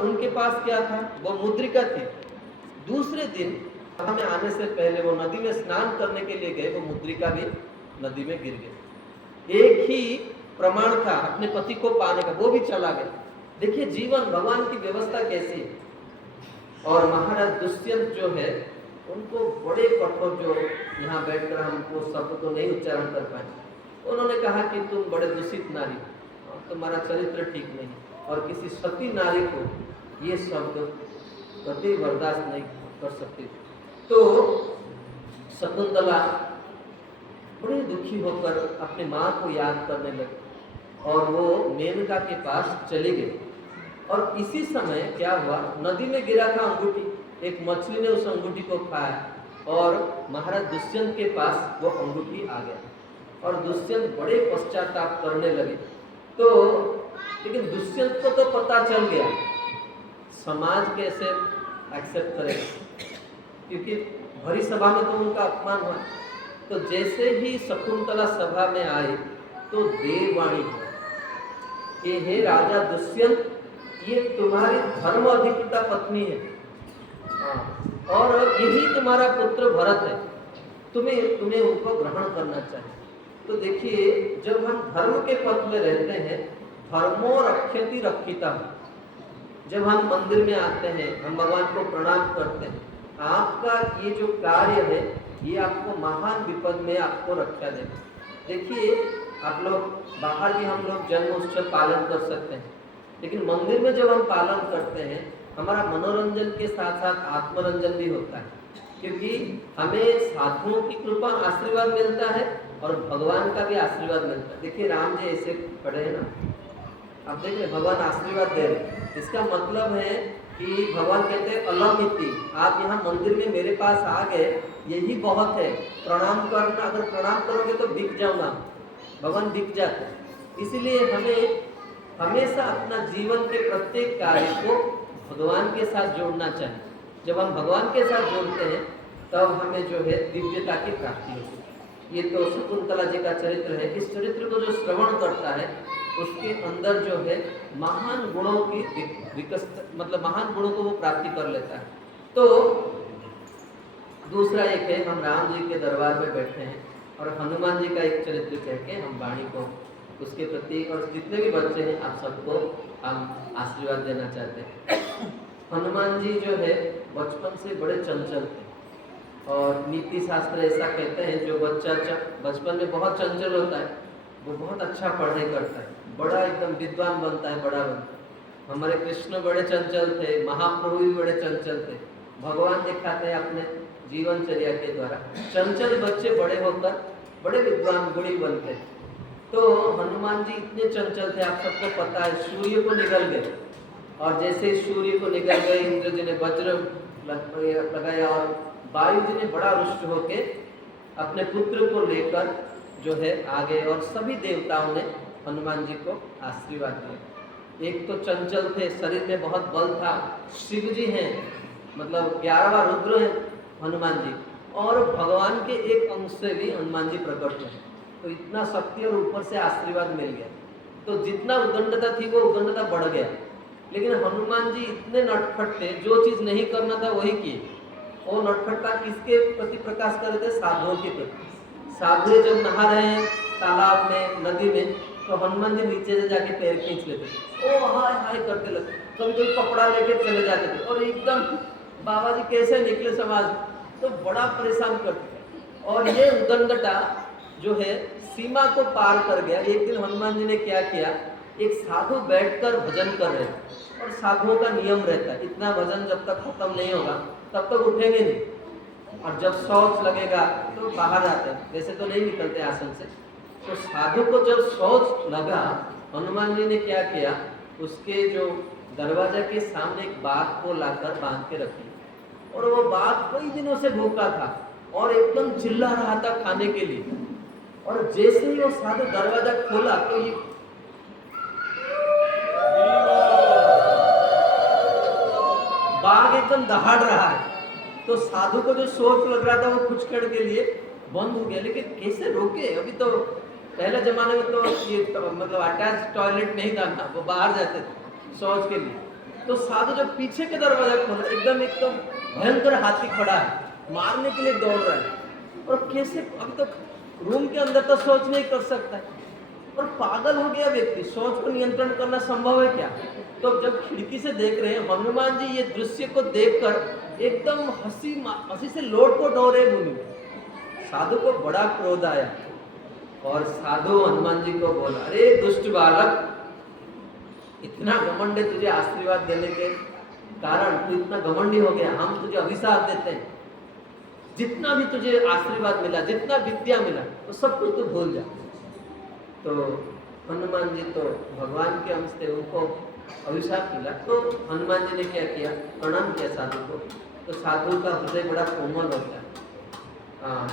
उनके पास क्या था, वो मुद्रिका थी। दूसरे दिन में आने से पहले वो नदी में स्नान करने के लिए गए, वो मुद्रिका भी नदी में गिर गए। एक ही प्रमाण था अपने पति को पाने का, वो भी चला गया। देखिए जीवन भगवान की व्यवस्था कैसी है। और महाराज दुष्यंत जो है उनको बड़े कठोर, जो यहाँ बैठकर हमको शब्द तो नहीं उच्चारण कर पाए, उन्होंने कहा कि तुम बड़े दूषित नारी, तुम्हारा चरित्र ठीक नहीं, और किसी सती नारी को ये शब्द कभी बर्दाश्त नहीं कर सकती। तो शकुंतला बड़े दुखी होकर अपनी माँ को याद करने लगी और वो मेनका के पास चली गई। और इसी समय क्या हुआ, नदी में गिरा था अंगूठी, एक मछली ने उस अंगूठी को खाया और महाराज दुष्यंत के पास वो अंगूठी आ गया और दुष्यंत बड़े पश्चाताप करने लगे। तो लेकिन दुष्यंत को तो पता चल गया, समाज कैसे एक्सेप्ट करेगा, क्योंकि भरी सभा में तो उनका अपमान हुआ। तो जैसे ही शकुंतला सभा में आई तो देववाणी कि हे राजा दुष्यंत, ये तुम्हारी धर्म अधिकृता पत्नी है, और यही तुम्हारा पुत्र भरत है, तुम्हें उनको ग्रहण करना चाहिए। तो देखिए जब हम धर्म के पथ में रहते हैं, धर्मो रक्षति रक्षिता, जब हम मंदिर में आते हैं, हम भगवान को प्रणाम करते हैं, आपका ये जो कार्य है ये आपको महान विपद में आपको रक्षा देगा। देखिए आप लोग बाहर भी हम लोग जन्म उत्सव पालन कर सकते हैं, लेकिन मंदिर में जब हम पालन करते हैं हमारा मनोरंजन के साथ साथ आत्मरंजन भी होता है, क्योंकि हमें साधुओं की कृपा आशीर्वाद मिलता है और भगवान का भी आशीर्वाद मिलता है। देखिए राम जी ऐसे खड़े हैं ना, आप देख रहे भगवान आशीर्वाद दे रहे, इसका मतलब है कि भगवान कहते हैं अलमिति, आप यहाँ मंदिर में मेरे पास आ गए यही बहुत है, प्रणाम करना, अगर प्रणाम करोगे तो बिक जाऊंगा, भगवान बिक जाते हैं। इसीलिए हमें हमेशा अपना जीवन के प्रत्येक कार्य को भगवान के साथ जोड़ना चाहिए। जब हम भगवान के साथ जोड़ते हैं तब हमें जो है दिव्यता की प्राप्ति होती है। ये तो शकुंतला जी का चरित्र है। इस चरित्र को जो श्रवण करता है उसके अंदर जो है महान गुणों की मतलब महान गुणों को वो प्राप्ति कर लेता है। तो दूसरा एक है, हम राम जी के दरबार में बैठे हैं और हनुमान जी का एक चरित्र कह के हम वाणी को उसके प्रति, और जितने भी बच्चे हैं आप सबको हम आशीर्वाद देना चाहते हैं। हनुमान जी जो है बचपन से बड़े चंचल थे और नीति शास्त्र ऐसा कहते हैं जो बच्चा बचपन में बहुत चंचल होता है वो बहुत अच्छा पढ़ाई करता है, बड़ा एकदम विद्वान बनता है, बड़ा बनता है। हमारे कृष्ण बड़े चंचल थे, महाप्रभु भी बड़े चंचल थे, भगवान दिखाते हैं अपने जीवनचर्या के द्वारा। चंचल बच्चे बड़े होकर बड़े विद्वान गुणी बनते हैं। तो हनुमान जी इतने चंचल थे, आप सबको पता है, सूर्य को निगल गए और जैसे सूर्य को निगल गए इंद्र जी ने वज्र लगाया और वायु जी ने बड़ा रुष्ट होके अपने पुत्र को लेकर जो है आ गए और सभी देवताओं ने हनुमान जी को आशीर्वाद दिया। एक तो चंचल थे, शरीर में बहुत बल था, शिव जी हैं, मतलब 11वां रुद्र है हनुमान जी, और भगवान के एक अंश से भी हनुमान जी प्रकट है, तो इतना शक्ति और ऊपर से आशीर्वाद मिल गया। तो जितना उद्दंडता थी वो उद्दंडता बढ़ गया। लेकिन हनुमान जी इतने नटखट थे, जो चीज नहीं करना था वही किए। वो नटखटता किसके प्रति प्रकाश कर रहे थे? साधुओं के प्रति। साधु जब नहा रहे हैं तालाब में, नदी में, तो हनुमान जी नीचे से जाके पैर खींच लेते थे, ओ हाय हाय करते लगते, कभी कभी कपड़ा लेके चले जाते थे और एकदम बाबा जी कैसे निकले समाज, तो बड़ा परेशान करते थे। और ये उद्दंडता जो है सीमा को पार कर गया। एक दिन हनुमान जी ने क्या किया, एक साधु बैठकर भजन कर रहे थे और साधुओं का नियम रहता है इतना भजन जब तक खत्म नहीं होगा तब तक उठेंगे नहीं, और जब शौच लगेगा तो बाहर आते हैं, वैसे तो नहीं निकलते आसन से। तो साधु को जब शौच लगा, हनुमान जी ने क्या किया, उसके जो दरवाजा के सामने एक बाघ को लाकर बांध के रखी, और वो बाघ कई दिनों से भूखा था और एकदम चिल्ला रहा था खाने के लिए। और जैसे ही वो साधु दरवाजा खोला तो ये बाघ एकदम दहाड़ रहा है। तो साधु को जो सोच लग रहा था वो कुछ क्षण के लिए बंद हो गया, लेकिन कैसे रोके? अभी तो पहले जमाने में तो ये मतलब अटैच टॉयलेट नहीं था ना, वो बाहर जाते थे शौच के लिए। तो साधु जब पीछे के दरवाजा खोला, एकदम भयंकर हाथी खड़ा है, मारने के लिए दौड़ रहा है। और कैसे, अभी तक रूम के अंदर तो सोच नहीं कर सकता है, और पागल हो गया व्यक्ति, सोच को नियंत्रण करना संभव है क्या? तो जब खिड़की से देख रहे हैं, हनुमान जी ये दृश्य को देखकर एकदम हंसी से लोटपोट हो रहे भूमि में। साधु को बड़ा क्रोध आया और साधु हनुमान जी को बोला, अरे दुष्ट बालक, इतना घमंड है तुझे आशीर्वाद देने के कारण, तू इतना घमंडी हो गया, हम तुझे अभिशाप देते हैं। जितना भी तुझे आशीर्वाद मिला, जितना विद्या मिला, तो सब कुछ तू भूल जा। तो हनुमान जी तो भगवान के अंश थे, उनको अभिशाप मिला। तो हनुमान जी ने क्या किया, प्रणाम किया साधु को। तो साधु का हृदय बड़ा कोमल होता है।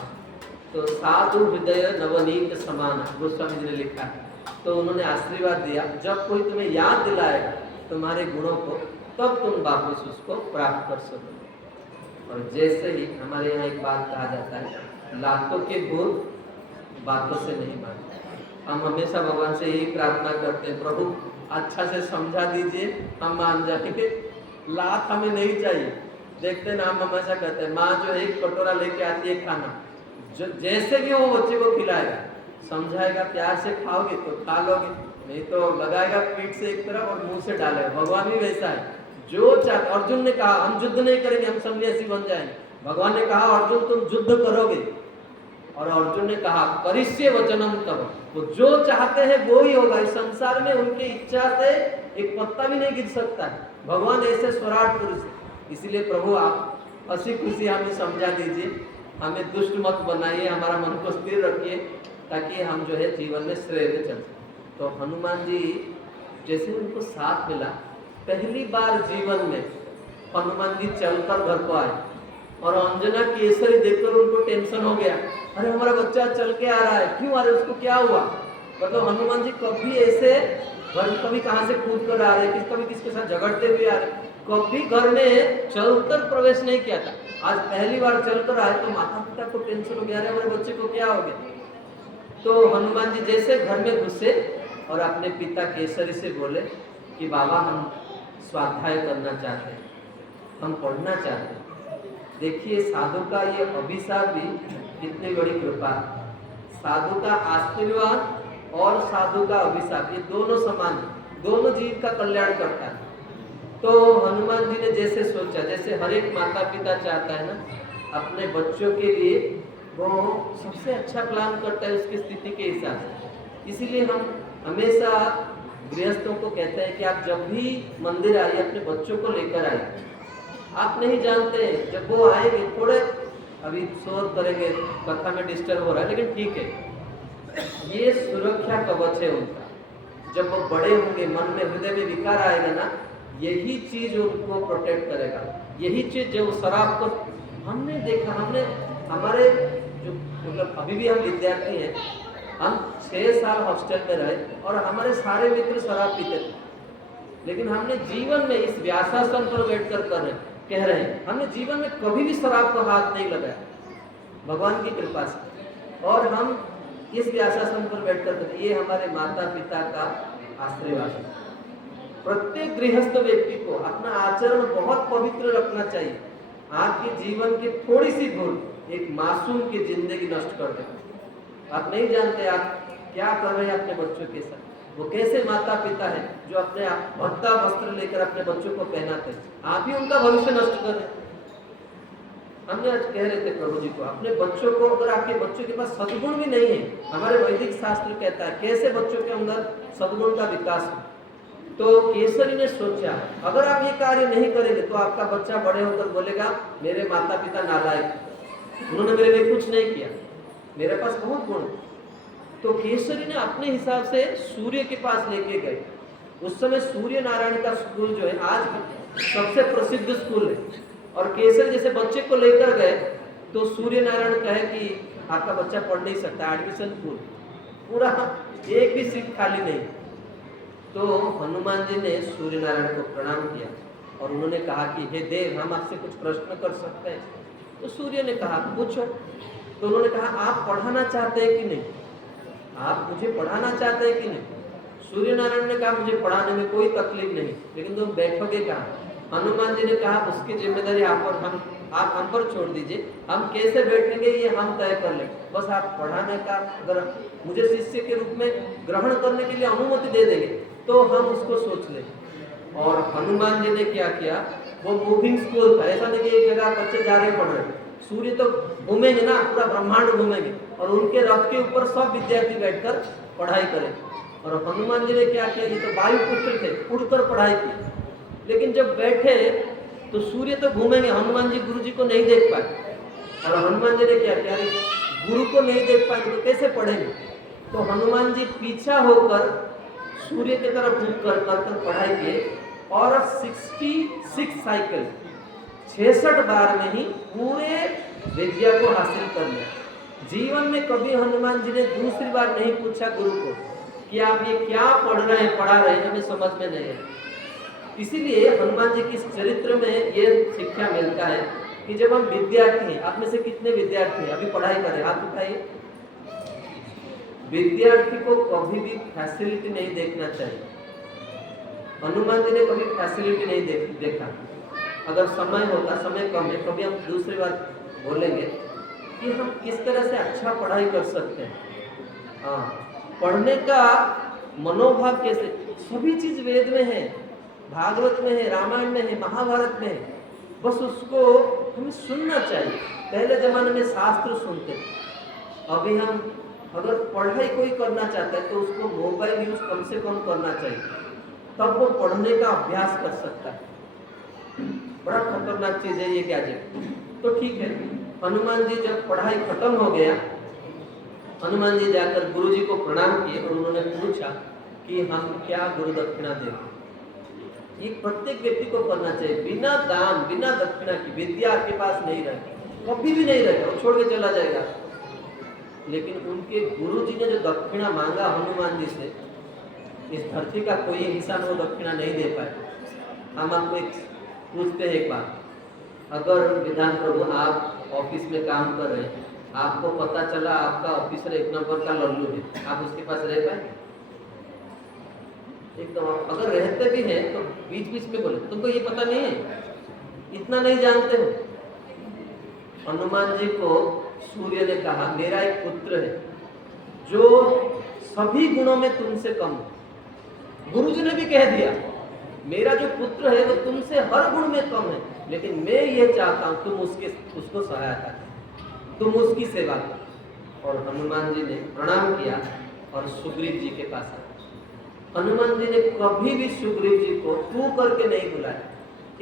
तो साधु हृदय नवनीत समान, गोस्वामी जी ने लिखा है। तो उन्होंने आशीर्वाद दिया, जब कोई तुम्हें याद दिलाएगा तुम्हारे गुणों को, तब तुम वापस उसको प्राप्त कर सकोगे। और जैसे ही हमारे यहाँ एक बात कहा जाता है, लातों के भूत बातों से नहीं मानते। हम हमेशा भगवान से यही प्रार्थना करते हैं, प्रभु अच्छा से समझा दीजिए, हम मान जाएंगे, लात हमें नहीं चाहिए। देखते ना, हम हमेशा कहते हैं, माँ जो एक कटोरा लेके आती है खाना, जो जैसे भी वो बच्चे को खिलाएगा, समझाएगा, प्यार से खाओगे तो खा लोगे, नहीं तो लगाएगा पीठ से एक तरफ और मुंह से डालेगा। भगवान भी वैसा है, जो चाहते। अर्जुन ने कहा हम युद्ध नहीं करेंगे, हम सन्यासी बन जाएंगे। भगवान ने कहा अर्जुन तुम युद्ध करोगे, और अर्जुन ने कहा करिष्ये वचनम तव, वो जो चाहते हैं वो ही होगा। इस संसार में उनकी इच्छा से एक पत्ता भी नहीं गिर सकता है। भगवान ऐसे स्वराट पुरुष है। इसीलिए प्रभु आप हंसी खुशी हमें समझा दीजिए, हमें दुष्ट मत बनाइए, हमारा मन को स्थिर रखिए, ताकि हम जो है जीवन में श्रेय में चल सकें। तो हनुमान जी जैसे उनको साथ मिला, पहली बार जीवन में हनुमान जी चलकर घर को आए, और अंजना केसरी देखकर उनको टेंशन हो गया, अरे हमारा बच्चा चल के आ रहा है, क्यों आ रहा है, उसको क्या हुआ? मतलब हनुमान जी कभी ऐसे घर, कभी कहाँ से कूद कर आ रहे, कभी किसके साथ झगड़ते हुए आ रहे, कभी घर में चलकर प्रवेश नहीं किया था। आज पहली बार चलकर आए तो माता पिता को टेंशन हो गया, अरे हमारे बच्चे को क्या हो गया। तो हनुमान जी जैसे घर में घुसे और अपने पिता केसरी से बोले कि बाबा हम स्वाध्याय करना चाहते हैं, हम पढ़ना चाहते हैं। देखिए साधु का ये अभिशाप भी कितनी बड़ी कृपा। साधु का आशीर्वाद और साधु का अभिशाप, ये दोनों समान, दोनों जीव का कल्याण करता है। तो हनुमान जी ने जैसे सोचा, जैसे हर एक माता पिता चाहता है ना अपने बच्चों के लिए, वो सबसे अच्छा प्लान करता है उसकी स्थिति के हिसाब से। इसीलिए हम हमेशा गृहस्थों को कहते हैं कि आप जब भी मंदिर आइए अपने बच्चों को लेकर आइए। आप नहीं जानते जब वो आएंगे, थोड़े अभी शोर करेंगे, कथा में डिस्टर्ब हो रहा है, लेकिन ठीक है, ये सुरक्षा कवच है उनका। जब वो बड़े होंगे, मन में हृदय में विकार आएगा ना, यही चीज उनको प्रोटेक्ट करेगा। यही चीज जो शराब को हमने देखा, हमने हमारे जो मतलब अभी भी हम विद्यार्थी हैं, हम 6 साल हॉस्टल में रहे और हमारे सारे मित्र शराब पीते थे, लेकिन हमने जीवन में इस व्यासासन पर बैठकर कह रहे हैं, हमने जीवन में कभी भी शराब को हाथ नहीं लगाया, भगवान की कृपा से। और हम इस व्यासासन पर बैठकर, ये हमारे माता पिता का आशीर्वाद है। प्रत्येक गृहस्थ व्यक्ति को अपना आचरण बहुत पवित्र रखना चाहिए। आपके जीवन की थोड़ी सी भूल एक मासूम की जिंदगी नष्ट कर देगा। आप नहीं जानते आप क्या कर रहे हैं अपने बच्चों के साथ। वो कैसे माता पिता है जो अपने भद्दा वस्त्र लेकर अपने बच्चों को पहनाते हैं, आप ही उनका भविष्य नष्ट कर रहे हैं। हमने आज कह रहे थे प्रभु जी को, अपने बच्चों को, अगर आपके बच्चों के पास सद्गुण भी नहीं है, हमारे वैदिक शास्त्र कहता है कैसे बच्चों के अंदर सद्गुण का विकास हो। तो केसरी ने सोचा अगर आप ये कार्य नहीं करेंगे तो आपका बच्चा बड़े होकर बोलेगा मेरे माता पिता नालायक, उन्होंने मेरे लिए कुछ नहीं किया, मेरे पास बहुत गुण। तो केसरी ने अपने हिसाब से सूर्य के पास लेके गए। उस समय सूर्य नारायण का स्कूल जो है आज सबसे प्रसिद्ध स्कूल है, और केसरी जैसे बच्चे को लेकर गए तो सूर्य नारायण कहे कि आपका बच्चा पढ़ नहीं सकता, एडमिशन फुल, पूरा एक भी सीट खाली नहीं। तो हनुमान जी ने सूर्य नारायण को प्रणाम किया और उन्होंने कहा कि हे देव, हम आपसे कुछ प्रश्न कर सकते हैं? तो सूर्य ने कहा पूछो। तो उन्होंने कहा आप पढ़ाना चाहते हैं कि नहीं, आप मुझे पढ़ाना चाहते हैं कि नहीं? सूर्य नारायण ने कहा मुझे पढ़ाने में कोई तकलीफ नहीं, लेकिन तुम बैठोगे कहाँ? हनुमान जी ने कहा उसकी जिम्मेदारी आप हम पर छोड़ दीजिए, हम कैसे बैठेंगे ये हम तय कर लेंगे, बस आप पढ़ाने का अगर मुझे शिष्य के रूप में ग्रहण करने के लिए अनुमति दे देंगे तो हम उसको सोच लेंगे। और हनुमान जी ने क्या किया, वो मूविंग स्कूल था, ऐसा नहीं कि एक जगह बच्चे जा रहे पढ़ रहे, सूर्य तो घूमेंगे ना, पूरा ब्रह्मांड घूमेंगे और उनके रथ के ऊपर सब विद्यार्थी बैठकर पढ़ाई करें। और हनुमान जी ने क्या किया, ये तो वायुपुत्र थे, उड़कर पढ़ाई की, लेकिन जब बैठे तो सूर्य तो घूमेंगे, हनुमान जी गुरु जी को नहीं देख पाए। और हनुमान जी ने क्या किया, गुरु को नहीं देख पाए तो कैसे पढ़ेंगे, तो हनुमान जी पीछा होकर सूर्य की तरफ मुख कर पढ़ाई किए और 66 साइकिल 66 बार में ही पूरे विद्या को हासिल कर लिया। जीवन में कभी हनुमान जी ने दूसरी बार नहीं पूछा गुरु को कि आप ये क्या पढ़ रहे हैं, पढ़ा रहे हैं, हमें समझ में नहीं है। इसीलिए हनुमान जी के चरित्र में ये शिक्षा मिलता है कि जब हम विद्यार्थी हैं, आप में से कितने विद्यार्थी हैं अभी पढ़ाई कर रहे हैं, हाथ उठाइए। विद्यार्थी को कभी भी फैसिलिटी नहीं देखना चाहिए। हनुमान जी ने कभी फैसिलिटी नहीं देखा। अगर समय होता, समय कम है, कभी हम दूसरी बार बोलेंगे कि हम किस तरह से अच्छा पढ़ाई कर सकते हैं। हाँ, पढ़ने का मनोभाव कैसे, सभी चीज वेद में है, भागवत में है, रामायण में है, महाभारत में है, बस उसको हमें सुनना चाहिए। पहले जमाने में शास्त्र सुनते, अभी हम अगर पढ़ाई कोई करना चाहता है तो उसको मोबाइल यूज कम से कम करना चाहिए, तब वो पढ़ने का अभ्यास कर सकता है। बड़ा खतरनाक चीज है ये गैजेट। तो ठीक है, हनुमान जी जब पढ़ाई खत्म हो गया, हनुमान जी जाकर गुरु जी को प्रणाम किए और उन्होंने पूछा कि हम क्या गुरु दक्षिणा दें। ये प्रत्येक व्यक्ति को करना चाहिए, बिना दान बिना दक्षिणा की विद्या आपके पास नहीं रहेगी, कभी भी नहीं रहेगा, वो छोड़ के चला जाएगा। लेकिन उनके गुरु जी ने जो दक्षिणा मांगा हनुमान जी से, इस धरती का कोई इंसान वो दक्षिणा नहीं दे पाए। हम आपको एक पूछते हैं एक बात, अगर विधान प्रभु आप ऑफिस में काम कर रहे हैं, आपको पता चला आपका ऑफिसर 1 नंबर का लल्लू है, आप उसके पास रह पाए? एकदम। अगर रहते भी हैं तो बीच बीच में बोले तुमको ये पता नहीं है, इतना नहीं जानते हो। हनुमान जी को सूर्य ने कहा मेरा एक पुत्र है जो सभी गुणों में तुमसे कम है। गुरु जी ने भी कह दिया मेरा जो पुत्र है वो तुमसे हर गुण में कम है, लेकिन मैं ये चाहता हूं तुम उसको सहायता करो, तुम उसकी सेवा करो। और हनुमान जी ने प्रणाम किया और सुग्रीव जी के पास आए। हनुमान जी ने कभी भी सुग्रीव जी को तू करके नहीं बुलाया।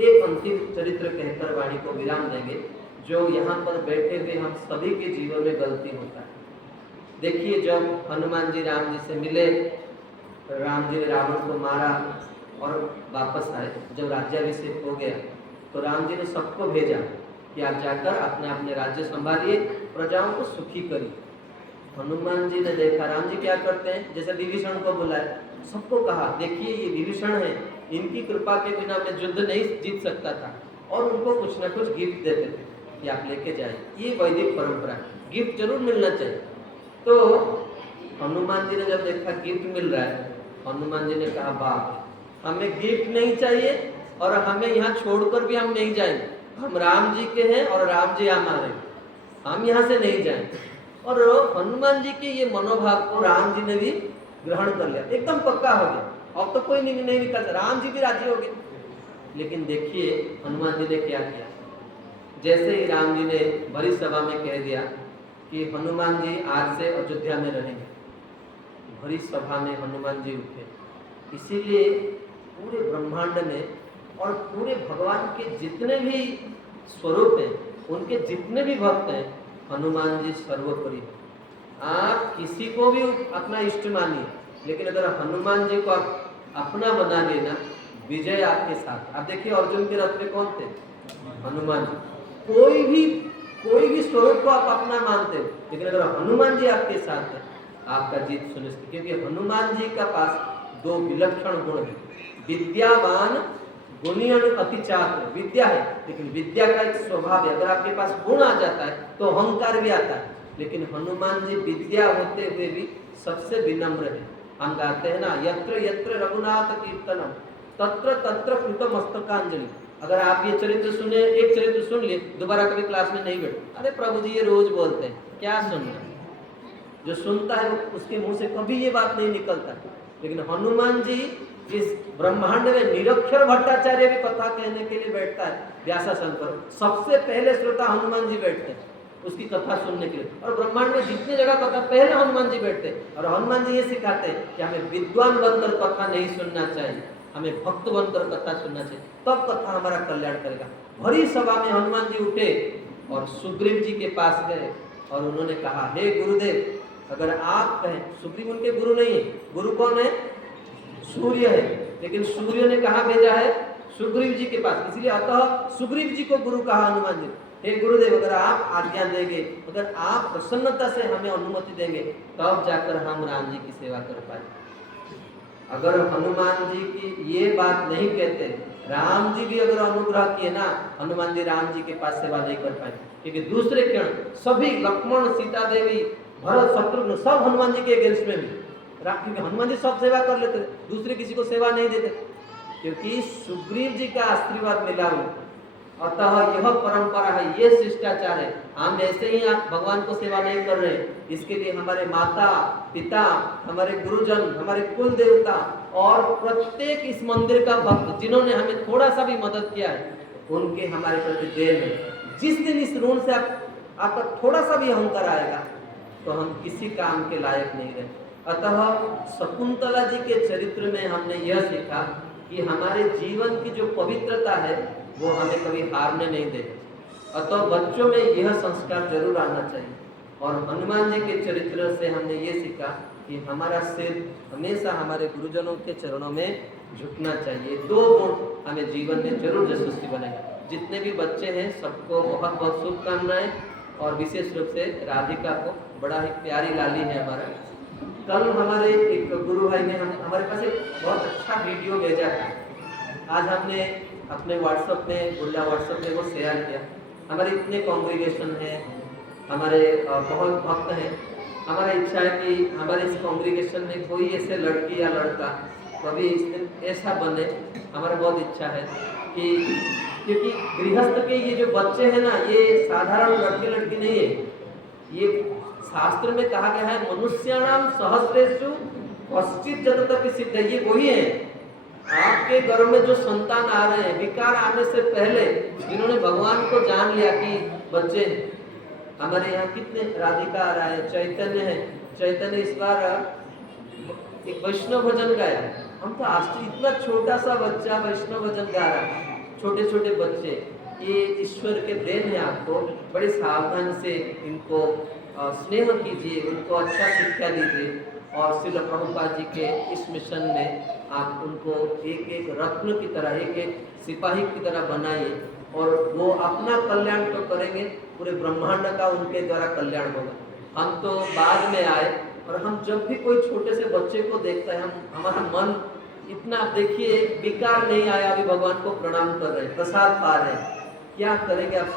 एक अंतिम चरित्र कहकर वाणी को विराम देंगे, जो यहाँ पर बैठे हुए हम सभी के जीवन में गलती होता है। देखिए, जब हनुमान जी राम जी से मिले, राम जी ने रावण को मारा और वापस आए, जब राज्याभिषेक हो गया तो राम जी ने सबको भेजा कि आप जाकर अपने अपने राज्य संभालिए, प्रजाओं को सुखी करिए। हनुमान जी ने देखा राम जी क्या करते हैं, जैसे विभीषण को बुलाया, सबको कहा देखिए ये विभीषण है, इनकी कृपा के बिना मैं युद्ध नहीं जीत सकता था, और उनको कुछ ना कुछ गिफ्ट देते थे कि आप लेके जाए। ये वैदिक परंपरा, गिफ्ट जरूर मिलना चाहिए। तो हनुमान जी ने जब देखा गिफ्ट मिल रहा है, हनुमान जी ने कहा बाप हमें गिफ्ट नहीं चाहिए और हमें यहाँ छोड़कर भी हम नहीं जाएंगे, हम राम जी के हैं और राम जी हमारे, हम यहाँ से नहीं जाएंगे। और हनुमान जी के ये मनोभाव को राम जी ने भी ग्रहण कर लिया, एकदम पक्का हो गया, अब तो कोई नहीं निकल, राम जी भी राजी हो गए। लेकिन देखिए हनुमान जी ने क्या किया, जैसे ही राम जी ने बड़ी सभा में कह दिया कि हनुमान जी आज से अयोध्या में रहेंगे, बड़ी सभा में हनुमान जी उठे। इसीलिए पूरे ब्रह्मांड में और पूरे भगवान के जितने भी स्वरूप हैं, उनके जितने भी भक्त हैं, हनुमान जी सर्वोपरि। आप किसी को भी अपना इष्ट मानिए, लेकिन अगर हनुमान जी को आप अपना बना लेना, विजय आपके साथ। आप देखिए अर्जुन के रथ में कौन थे? हनुमान जी। कोई भी स्वरूप को आप अपना मानते हो, लेकिन अगर हनुमान जी आपके साथ है, आपका जीत सुनिश्चित। क्योंकि हनुमान जी का पास 2 विलक्षण गुण है, विद्यावान गुणियन अति चातुर। विद्या है, लेकिन विद्या का एक स्वभाव है, अगर आपके पास गुण आ जाता है तो अहंकार भी आता है। लेकिन हनुमान जी विद्या होते हुए भी सबसे विनम्र है, हम गाते हैं ना, यत्र यत्र रघुनाथ कीर्तनम तत्र तत्र कृतमस्तकांजलि। अगर आप ये चरित्र सुने, एक चरित्र सुन लिए, दोबारा कभी क्लास में नहीं बैठ, अरे प्रभु जी ये रोज बोलते हैं, क्या सुनना। जो सुनता है वो उसके मुंह से कभी ये बात नहीं निकलता। लेकिन हनुमान जी इस ब्रह्मांड में निरक्षर भट्टाचार्य भी कथा कहने के लिए बैठता है, व्यासासन पर सबसे पहले श्रोता हनुमान जी बैठते हैं उसकी कथा सुनने के लिए। और ब्रह्मांड में जितनी जगह कथा पहले हनुमान जी बैठते हैं। और हनुमान जी ये सिखाते हैं कि हमें विद्वान बनकर कथा नहीं सुनना चाहिए, हमें भक्त बनकर कथा सुनना चाहिए, तब कथा हमारा कल्याण करेगा। भरी सभा में हनुमान जी उठे और सुग्रीव जी के पास गए और उन्होंने कहा, हे गुरुदेव, अगर आप कहें, सुग्रीव उनके गुरु नहीं है, गुरु कौन है? सूर्य है, लेकिन सूर्य ने कहा भेजा है सुग्रीव जी के पास, इसलिए अतः सुग्रीव जी को गुरु कहा हनुमान जी। हे गुरुदेव, अगर आप आज्ञा देंगे, अगर आप प्रसन्नता से हमें अनुमति देंगे, तब जाकर हम राम जी की सेवा कर पाए। अगर हनुमान जी की ये बात नहीं कहते, राम जी भी अगर अनुग्रह किए ना, हनुमान जी राम जी के पास सेवा नहीं कर पाए। क्योंकि दूसरे क्षण सभी लक्ष्मण, सीता देवी, भरत, शत्रुघ्न सब हनुमान जी के अगेंस्ट में भी, क्योंकि हनुमान जी सब सेवा कर लेते, दूसरे किसी को सेवा नहीं देते, क्योंकि सुग्रीव जी का आशीर्वाद मिला उनको। अतः यह परंपरा है, ये शिष्टाचार है। हम ऐसे ही आप भगवान को सेवा नहीं कर रहे, इसके लिए हमारे माता पिता, हमारे गुरुजन, हमारे कुल देवता और प्रत्येक इस मंदिर का भक्त जिन्होंने हमें थोड़ा सा भी मदद किया है, उनके हमारे प्रति देन है। जिस दिन इस ऋण से आपका थोड़ा सा भी अहंकार आएगा तो हम किसी काम के लायक नहीं रहे। अतः शकुंतला जी के चरित्र में हमने यह सीखा कि हमारे जीवन की जो पवित्रता है वो हमें कभी हारने नहीं देगी। अतः बच्चों में यह संस्कार जरूर आना चाहिए। और हनुमान जी के चरित्र से हमने ये सीखा कि हमारा सिर हमेशा हमारे गुरुजनों के चरणों में झुकना चाहिए। दो गुण हमें जीवन में जरूर यशस्वी बनेगा। जितने भी बच्चे हैं सबको बहुत बहुत शुभकामनाएं, और विशेष रूप से राधिका को, बड़ा ही प्यारी लाली है हमारा। कल हमारे एक गुरु भाई ने हमारे पास एक बहुत अच्छा वीडियो भेजा था, आज हमने अपने व्हाट्सएप में, गुल्ला व्हाट्सएप में वो शेयर किया। हमारे इतने कॉन्ग्रीगेशन हैं, हमारे बहुत भक्त हैं, हमारा इच्छा है कि हमारे इस कॉन्ग्रीगेशन में कोई ऐसे लड़की या लड़का कभी इस दिन ऐसा बने। हमारा बहुत इच्छा है कि, क्योंकि गृहस्थ के ये जो बच्चे हैं ना, ये साधारण लड़के लड़की नहीं है। ये शास्त्र में कहा गया है, मनुष्याणाम सहस्रेषु कश्चित् जततपि सिद्ध, ये वही है। आपके घर में जो संतान आ रहे हैं, विकार आने से पहले जिन्होंने भगवान को जान लिया कि बच्चे, हमारे यहाँ कितने, राधिका आ रहा है, चैतन्य है, चैतन्य इस बार एक वैष्णव भजन गाया। हम तो आश्चर्य, इतना छोटा सा बच्चा वैष्णव भजन गा रहा है, छोटे छोटे बच्चे, ये ईश्वर के देन है। आपको बड़े सावधान से इनको स्नेह कीजिए, उनको अच्छा शिक्षा दीजिए, और श्रील प्रभुपाद जी के इस मिशन में आप उनको एक एक रत्न की तरह, एक एक सिपाही की तरह बनाइए, और वो अपना कल्याण तो करेंगे, पूरे ब्रह्मांड का उनके द्वारा कल्याण होगा। हम तो बाद में आए, और हम जब भी कोई छोटे से बच्चे को देखता है, हमारा मन इतना, देखिए विकार नहीं आया, अभी भगवान को प्रणाम कर रहे हैं, प्रसाद पा रहे हैं, क्या करेंगे आप?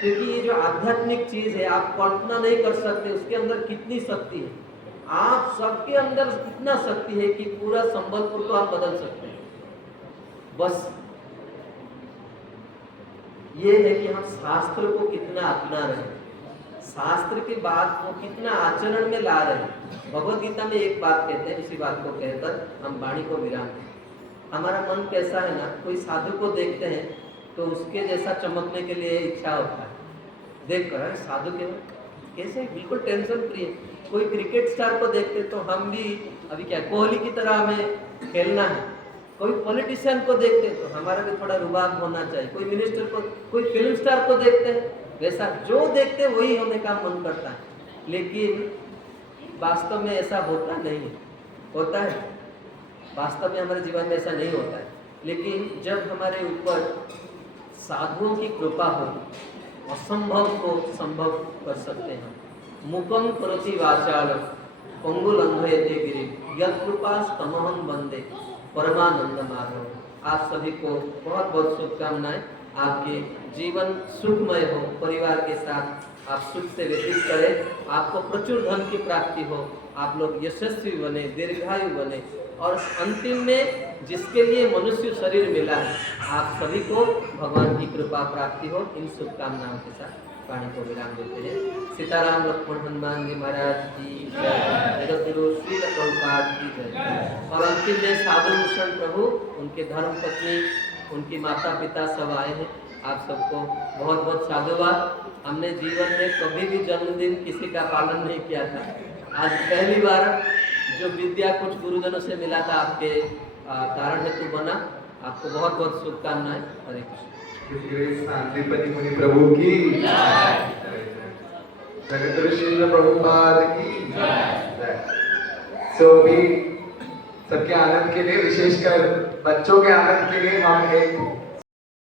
क्योंकि ये जो आध्यात्मिक चीज है, आप कल्पना नहीं कर सकते उसके अंदर कितनी शक्ति है। आप सबके अंदर इतना शक्ति है कि पूरा संबलपुर को आप बदल सकते हैं। बस ये है कि हम शास्त्र को कितना अपना रहे हैं, शास्त्र की बात को कितना आचरण में ला रहे हैं। भगवद गीता में एक बात कहते हैं, उसी बात को कहकर हम वाणी को विराम दें। हमारा मन कैसा है ना, कोई साधु को देखते हैं तो उसके जैसा चमकने के लिए इच्छा होता है, देखकर साधु के कैसे बिल्कुल टेंशन फ्री है। कोई क्रिकेट स्टार को देखते तो हम भी अभी क्या कोहली की तरह हमें खेलना है। कोई पॉलिटिशियन को देखते तो हमारा भी थोड़ा रुबाब होना चाहिए। कोई मिनिस्टर को, कोई फिल्म स्टार को देखते हैं, वैसा जो देखते वही होने का मन करता है। लेकिन वास्तव में ऐसा होता नहीं है। होता है वास्तव में हमारे जीवन में ऐसा नहीं होता है। लेकिन जब हमारे ऊपर साधुओं की कृपा हो, असंभव को संभव कर सकते हैं। मुकम करोति वाचाल पंगुलंघयते गिरिं यत्कृपास्तमहं वंदे परमानंद माधव। आप सभी को बहुत बहुत शुभकामनाएं। आपके जीवन सुखमय हो, परिवार के साथ आप सुख से व्यतीत करें, आपको प्रचुर धन की प्राप्ति हो, आप लोग यशस्वी बने, दीर्घायु बने और अंतिम में जिसके लिए मनुष्य शरीर मिला है आप सभी को भगवान की कृपा प्राप्ति हो। इन शुभकामनाओं के साथ वाणी को विराम देते हैं। सीताराम लक्ष्मण हनुमान जी महाराज की जय, जगतगुरु श्री प्रभुपाद की जय। और अंतिम में साधु भूषण प्रभु, उनके धर्म पत्नी, उनकी माता पिता सब आए हैं। आप सबको बहुत बहुत साधुवाद। हमने जीवन में कभी भी जन्मदिन किसी का पालन नहीं किया था, आज पहली बार जो विद्या कुछ गुरुजनों से मिला था आपके कारण हेतु बना। आपको बहुत बहुत शुभकामनाएं। हरे कृष्ण। शांतिपति मुनि प्रभु की जगतगुरु श्रील प्रभुपाद की जय। सो भी सबके आनंद के लिए, विशेषकर बच्चों के आनंद के लिए हम एक